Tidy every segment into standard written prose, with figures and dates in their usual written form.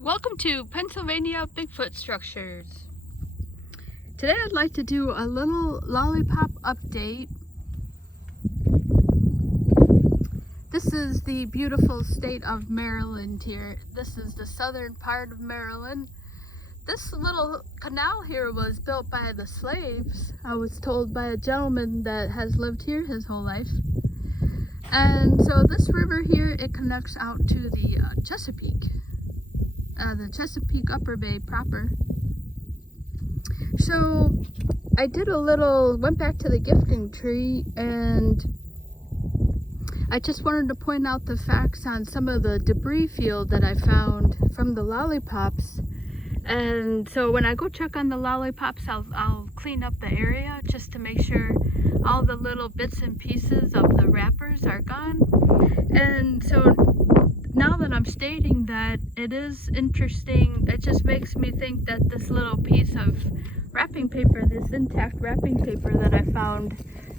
Welcome to Pennsylvania Bigfoot Structures. Today I'd like to do a little lollipop update. This is the beautiful state of Maryland here. This is the southern part of Maryland. This little canal here was built by the slaves. I was told by a gentleman that has lived here his whole life. And so this river here, it connects out to the Chesapeake Upper Bay proper. So I went back to the gifting tree, and I just wanted to point out the facts on some of the debris field that I found from the lollipops. And so when I go check on the lollipops, I'll clean up the area just to make sure all the little bits and pieces of the wrappers are gone. And so now that I'm stating that, it is interesting. It just makes me think that this little piece of wrapping paper, this intact wrapping paper that I found,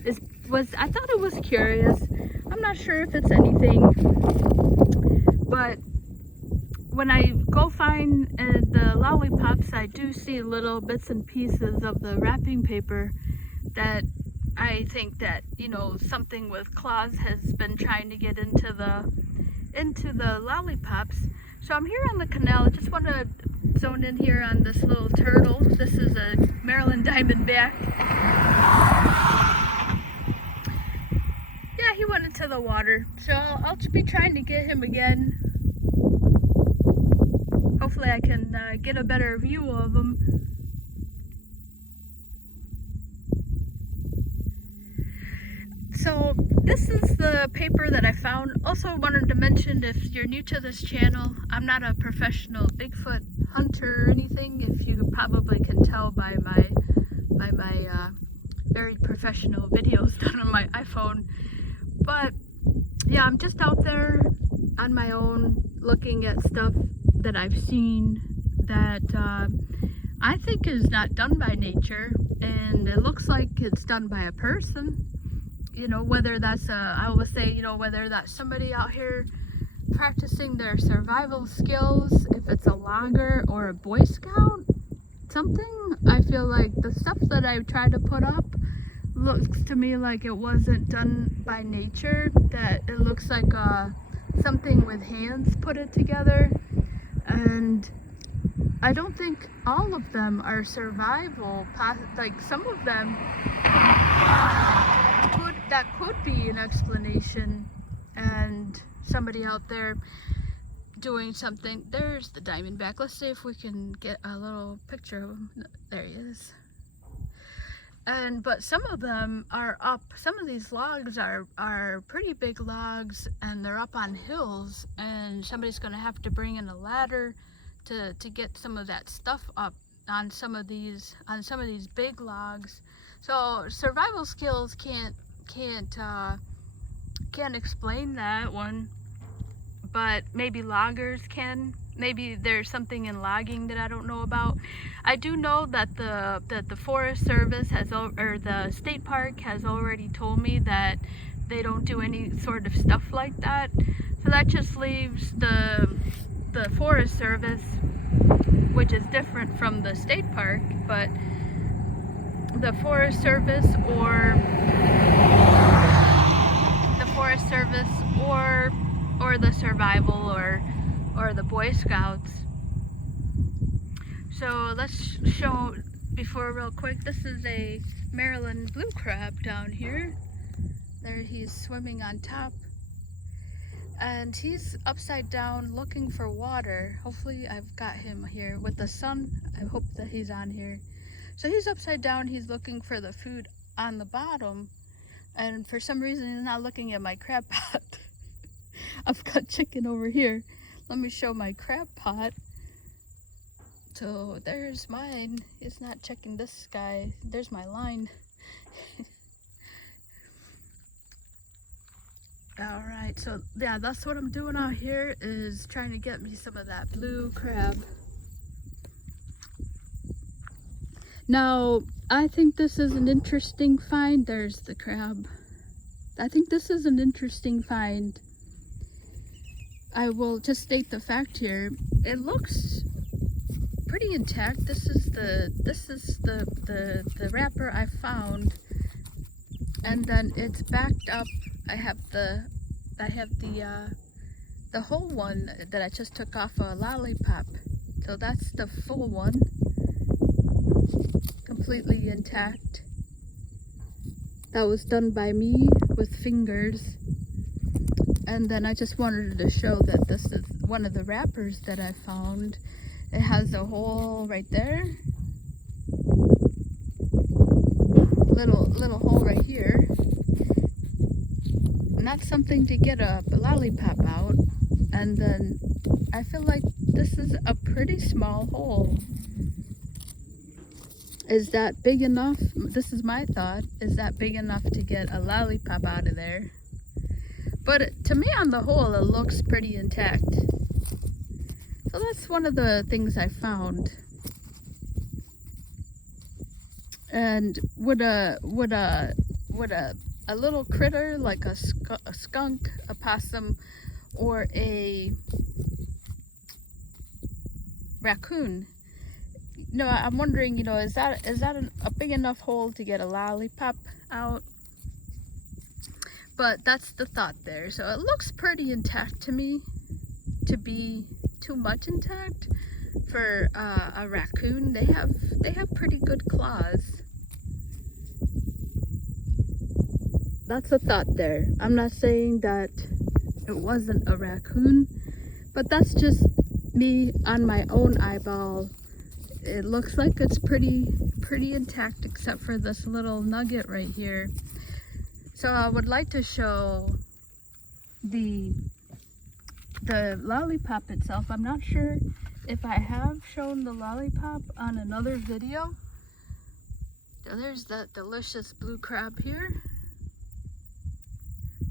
I thought it was curious. I'm not sure if it's anything, but when I go find the lollipops, I do see little bits and pieces of the wrapping paper that I think that, something with claws has been trying to get into the lollipops. So I'm here on the canal. I just want to zone in here on this little turtle. This is a Maryland diamondback. Yeah, he went into the water. So I'll be trying to get him again. Hopefully I can get a better view of him. So this is the paper that I found. Also wanted to mention, if you're new to this channel, I'm not a professional Bigfoot hunter or anything, if you probably can tell by my very professional videos done on my iPhone. But yeah, I'm just out there on my own looking at stuff that I've seen that I think is not done by nature, and it looks like it's done by a person. Whether that's whether that's somebody out here practicing their survival skills, if it's a logger or a Boy Scout, something. I feel like the stuff that I tried to put up looks to me like it wasn't done by nature, that it looks like something with hands put it together. And I don't think all of them are survival. Like some of them that could be an explanation, and somebody out there doing something. There's the diamondback. Let's see if we can get a little picture of him. There he is. But some of them are up. Some of these logs are pretty big logs, and they're up on hills, and somebody's going to have to bring in a ladder to get some of that stuff up on some of these big logs. So survival skills can't explain that one, but maybe loggers can. Maybe there's something in logging that I don't know about. I do know that the Forest Service or the state park has already told me that they don't do any sort of stuff like that. So that just leaves the Forest Service, which is different from the state park, but the Forest Service or the survival or the Boy Scouts. So let's show before real quick. This is a Maryland blue crab down here. There he's swimming on top, and he's upside down looking for water. Hopefully I've got him here with the sun. I hope that he's on here. So he's upside down, he's looking for the food on the bottom, and for some reason he's not looking at my crab pot. I've got chicken over here. Let me show my crab pot. So there's mine. It's not checking this guy. There's my line. Alright, so yeah, that's what I'm doing out here, is trying to get me some of that blue crab. Now, I think this is an interesting find. There's the crab. I think this is an interesting find. I will just state the fact here. It looks pretty intact. This is the wrapper I found, and then it's backed up. I have the whole one that I just took off a lollipop. So that's the full one, completely intact. That was done by me with fingers. And then I just wanted to show that this is one of the wrappers that I found. It has a hole right there. Little hole right here. And that's something to get a lollipop out. And then I feel like this is a pretty small hole. Is that big enough? This is my thought. Is that big enough to get a lollipop out of there? But to me, on the whole, it looks pretty intact. So that's one of the things I found. And would a little critter like a skunk, a possum, or a raccoon? No, I'm wondering, you know, is that a big enough hole to get a lollipop out? But that's the thought there. So it looks pretty intact to me, to be too much intact for a raccoon. They have pretty good claws. That's a thought there. I'm not saying that it wasn't a raccoon, but that's just me on my own eyeball. It looks like it's pretty intact, except for this little nugget right here. So I would like to show the lollipop itself. I'm not sure if I have shown the lollipop on another video. So there's that delicious blue crab here.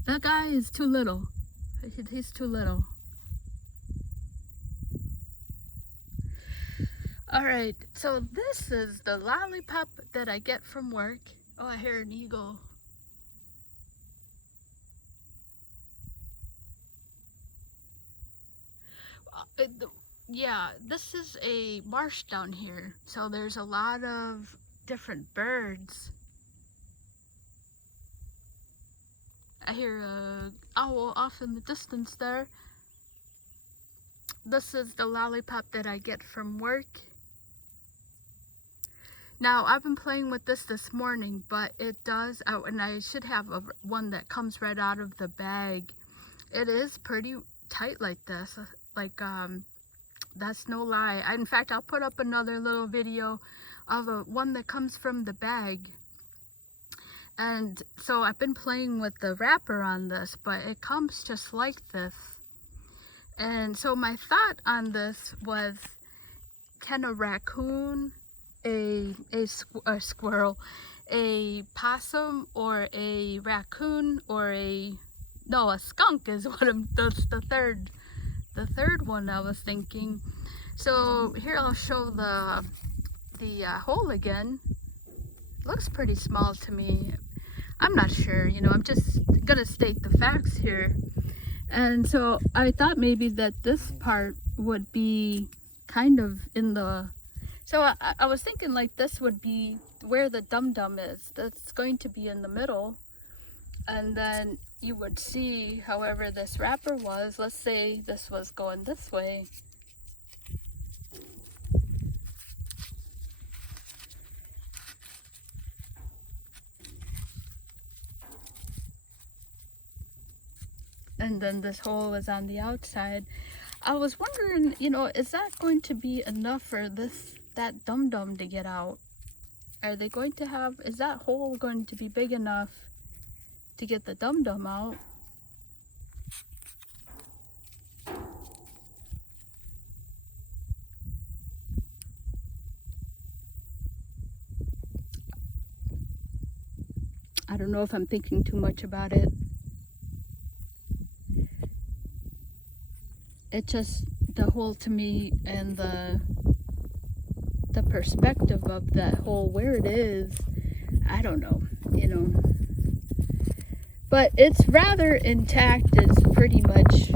That guy is too little. He's too little. Alright, so this is the lollipop that I get from work. Oh, I hear an eagle. Yeah, this is a marsh down here, so there's a lot of different birds. I hear an owl off in the distance there. This is the lollipop that I get from work. Now, I've been playing with this morning, but it does, and I should have one that comes right out of the bag. It is pretty tight like this. Like, that's no lie. In fact, I'll put up another little video of one that comes from the bag. And so I've been playing with the wrapper on this, but it comes just like this. And so my thought on this was, can a raccoon, a squirrel, a possum, or a raccoon, or a skunk is what that's the third one I was thinking. So here I'll show the hole again. Looks pretty small to me. I'm not sure, you know, I'm just gonna state the facts here. And so I thought maybe that this part would be kind of in the, so I was thinking like this would be where the dum-dum is. That's going to be in the middle. And then you would see, however this wrapper was, let's say this was going this way. And then this hole was on the outside. I was wondering, you know, is that going to be enough for that dum-dum to get out? Are they going to have, is that hole going to be big enough to get the dum-dum out? I don't know if I'm thinking too much about it. It just, the hole to me, and the perspective of that hole, where it is, I don't know, you know. But it's rather intact. It's pretty much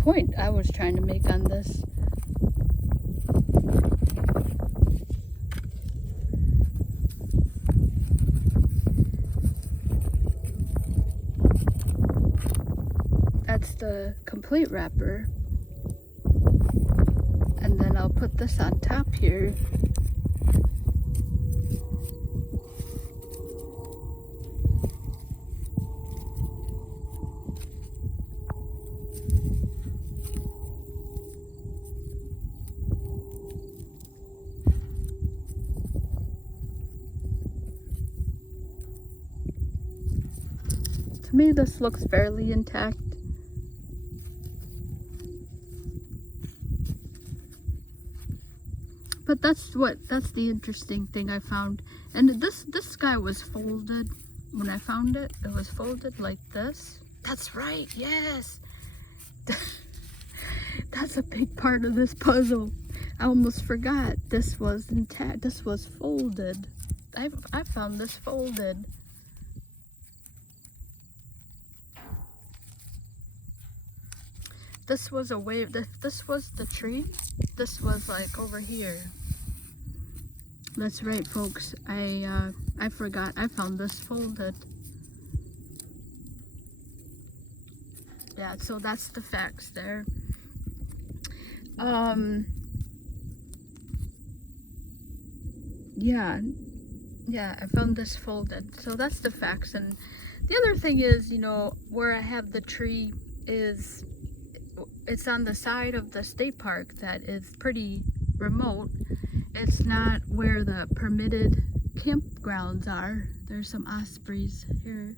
point I was trying to make on this. That's the complete wrapper. And then I'll put this on top here. To me, this looks fairly intact. But that's the interesting thing I found. And this guy was folded when I found it. It was folded like this. That's right, yes. That's a big part of this puzzle. I almost forgot this was intact. This was folded. I found this folded. This was a wave. This was the tree. This was like over here. That's right, folks. I forgot. I found this folded. Yeah, so that's the facts there. Yeah, I found this folded. So that's the facts. And the other thing is, you know, where I have the tree is, it's on the side of the state park that is pretty remote. It's not where the permitted campgrounds are. There's some ospreys here.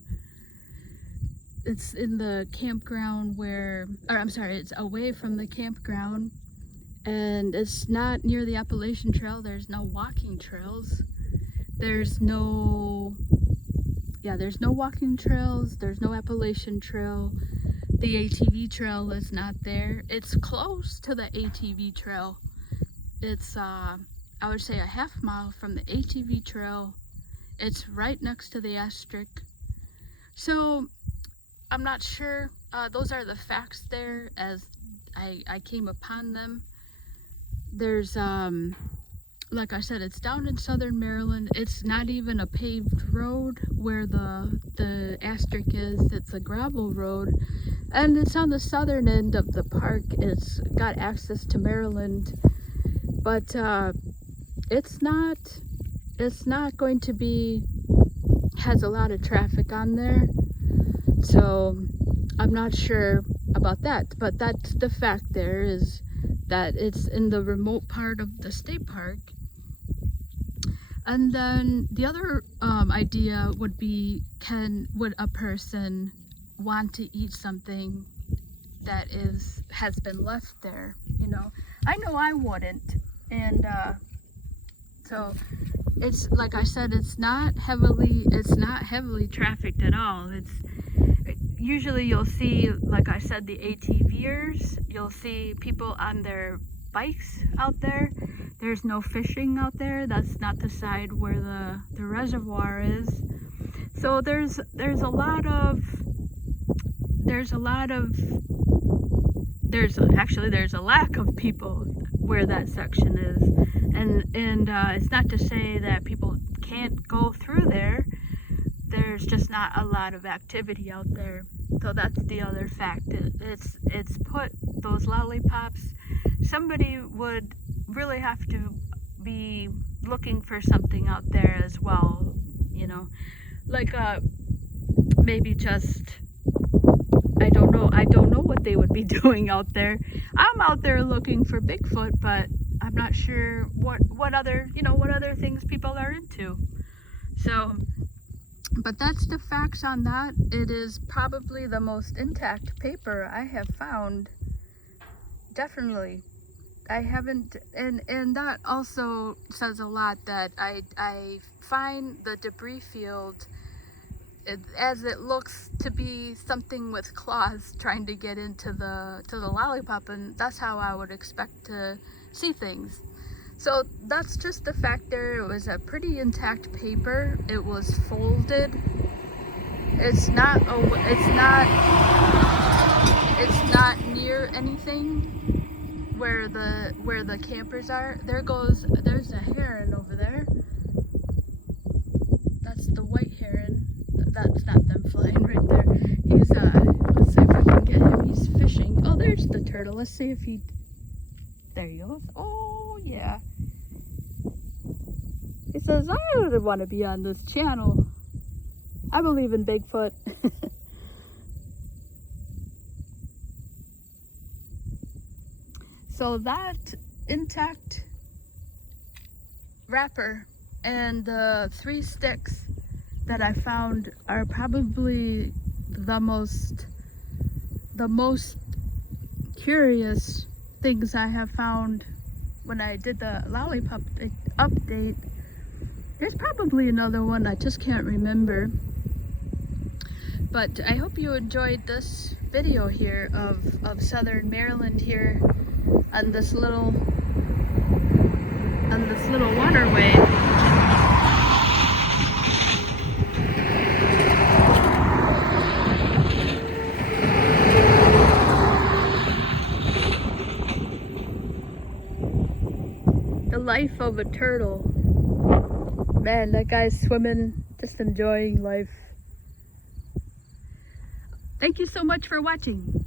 It's in the campground where, or I'm sorry, it's away from the campground, and it's not near the Appalachian Trail. There's no walking trails. There's no walking trails. There's no Appalachian Trail. The ATV trail is not there. It's close to the ATV trail. It's, I would say, a half mile from the ATV trail. It's right next to the asterisk. So I'm not sure. Those are the facts there as I came upon them. There's, like I said, it's down in southern Maryland. It's not even a paved road where the asterisk is. It's a gravel road. And it's on the southern end of the park. It's got access to Maryland. But it's not going to be, has a lot of traffic on there. So I'm not sure about that. But that's the fact there, is that it's in the remote part of the state park. And then the other idea would be, would a person want to eat something that has been left there? You know I wouldn't. And so it's, like I said, it's not heavily trafficked at all. Usually you'll see, like I said, the ATVers. You'll see people on their bikes out there. There's no fishing out there. That's not the side where the reservoir is. So there's a lack of people where that section is, and it's not to say that people can't go through there. There's just not a lot of activity out there. So that's the other fact. It's put those lollipops. Somebody would really have to be looking for something out there as well, you know, like maybe just, I don't know what they would be doing out there. I'm out there looking for Bigfoot, but I'm not sure what other things people are into. So, but that's the facts on that. It is probably the most intact paper I have found. Definitely. I haven't, and that also says a lot, that I find the debris field, as it looks to be something with claws trying to get into the lollipop, and that's how I would expect to see things. So that's just the fact there. It was a pretty intact paper. It was folded. It's not hear anything where the campers are. There's a heron over there. That's the white heron. That's not them flying right there. He's let's see if we can get him. He's fishing. Oh, there's the turtle. Let's see if he, there he goes. Oh yeah. He says, I would want to be on this channel. I believe in Bigfoot. So that intact wrapper and the 3 sticks that I found are probably the most curious things I have found when I did the lollipop update. There's probably another one, I just can't remember. But I hope you enjoyed this video here of Southern Maryland here on this little waterway. The life of a turtle. Man, that guy's swimming, just enjoying life. Thank you so much for watching.